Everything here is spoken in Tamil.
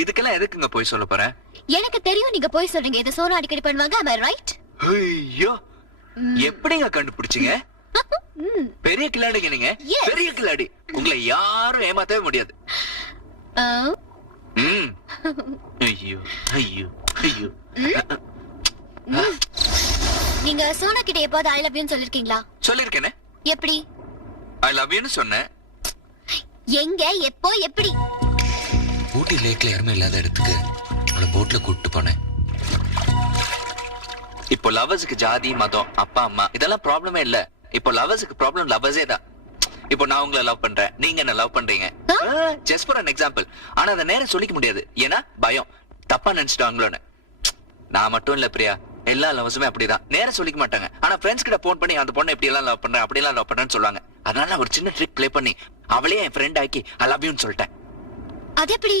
இதுக்கெல்லாம் எதுக்குங்க போய் சொல்ல போறேன்? எனக்கு தெரியும் நீங்க போய் சொல்றீங்க. இது சோனா அடிக்கடி பண்ணுவாங்க. am I right? ஐயோ, எப்படிங்க கண்டுபிடிச்சீங்க? பெரிய கில்லாடிங்க நீங்க. Yes. பெரிய கில்லாடி. உங்களை யாரும் ஏமாத்தவே முடியாது. ம். ஐயோ ஐயோ ஐயோ. நீங்க சோனா கிட்ட எப்போது ஐ லவ் யூ சொல்லிருக்கீங்களா? சொல்லிருக்கேனே. எப்படி? ஐ லவ் யூன்னு சொன்னேன். எங்க, எப்போ, எப்படி? ஊட்டி லேக்ல யாருமே இல்லாத இடத்துக்கு அவளை போட்ல கூட்டிட்டு போனேன். இப்போ லவர்ஸுக்கு ஜாதி மதம் அப்பா அம்மா இதெல்லாம் ப்ராப்ளமே இல்ல. இப்போ லவர்ஸுக்கு ப்ராப்ளம் லவர்ஸே தான். இப்போ நான் உங்களை லவ் பண்றேன், நீங்க என்ன லவ் பண்றீங்க. Just for an example. ஆனா அதை நேரம் சொல்லிக்க முடியாது. ஏன்னா பயம், தப்பா நினைச்சிட்டாங்களோன்னு. நான் மட்டும் இல்ல பிரியா, எல்லா லவர்ஸுமே அப்படிதான். நேரம் சொல்லிக்க மாட்டாங்க. ஆனா ஃப்ரெண்ட்ஸ் கிட்ட போன் பண்ணி அந்த பொண்ணை எப்படி எல்லாம் லவ் பண்றேன் அப்படி எல்லாம் லவ் பண்றேன்னு சொல்லுவாங்க. அதனால நான் ஒரு சின்ன ட்ரிக் ப்ளே பண்ணி அவளே என் ஃப்ரெண்ட் ஆக்கி ஐ லவ் யூன்னு சொல்லிட்டேன். அது எப்படி?